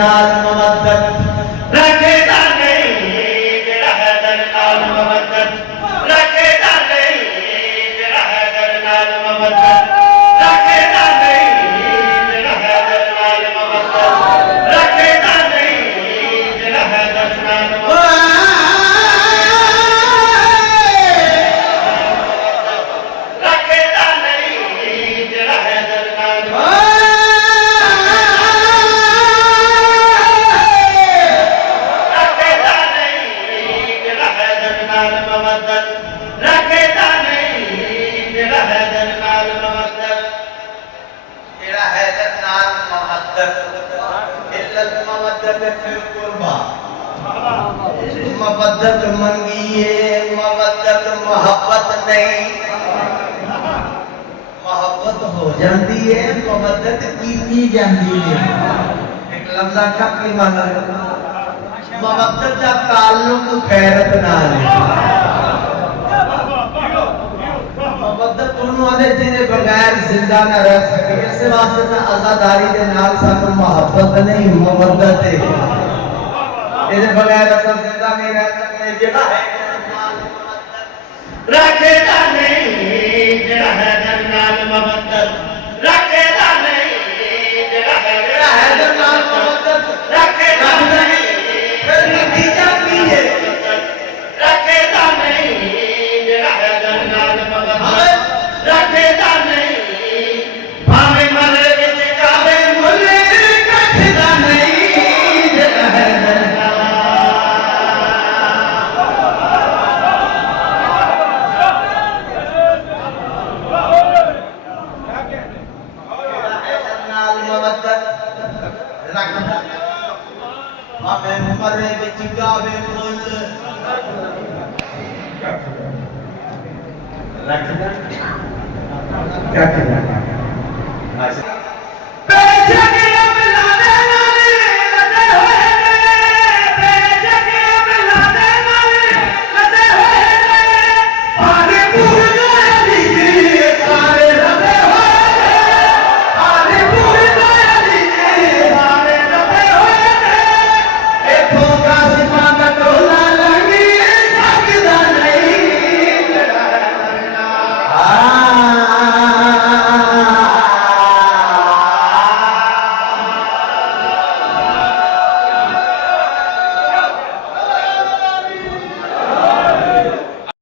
नाल मवद्दत रखेदा नहीं जेड़ा हैदर नाल मवद्दत रखेदा नहीं जेड़ा हैदर नाल मवद्दत रखेदा नहीं जेड़ा हैदर नाल मवद्दत रखेदा नहीं जेड़ा हैदर नाल रखेदा नहीं जेड़ा हैदर नाल रखेदा नहीं जेड़ा हैदर नाल मवद्दत रखेदा नहीं जेड़ा हैदर नाल मवद्दत जेड़ा हैदर नाल मवद्दत इल्लल मवद्दत फिल कुर्बा मवद्दत मंगिए मवद्दत मोहब्बत नहीं मोहब्बत हो जाती है मवद्दत कीती जाती है एक लफ्ज़ आखा की माना मवद्दत का ताल्लुक गैरत नाल है मवद्दत उन्होंने आदे जिन्हें बगैर जिंदा न रह सके इस वास्ते ना आजादारी के नाल सानू मोहब्बत नहीं मवद्दत है इहदे बगैर असां जिंदा नहीं रह सकते जेड़ा है रखेदा नहीं जेड़ा हैदर नाल मवद्दत रखेदा नहीं जेड़ा हैदर नाल मवद्दत रखेदा नहीं फिर नतीजा की है रखेदा नहीं जेड़ा हैदर नाल मवद्दत रखेदा नहीं भावे मरे विच कावे मुल्ले रखेदा नहीं जेड़ा हैदर हमें मरे विच गावे मुल रखना क्या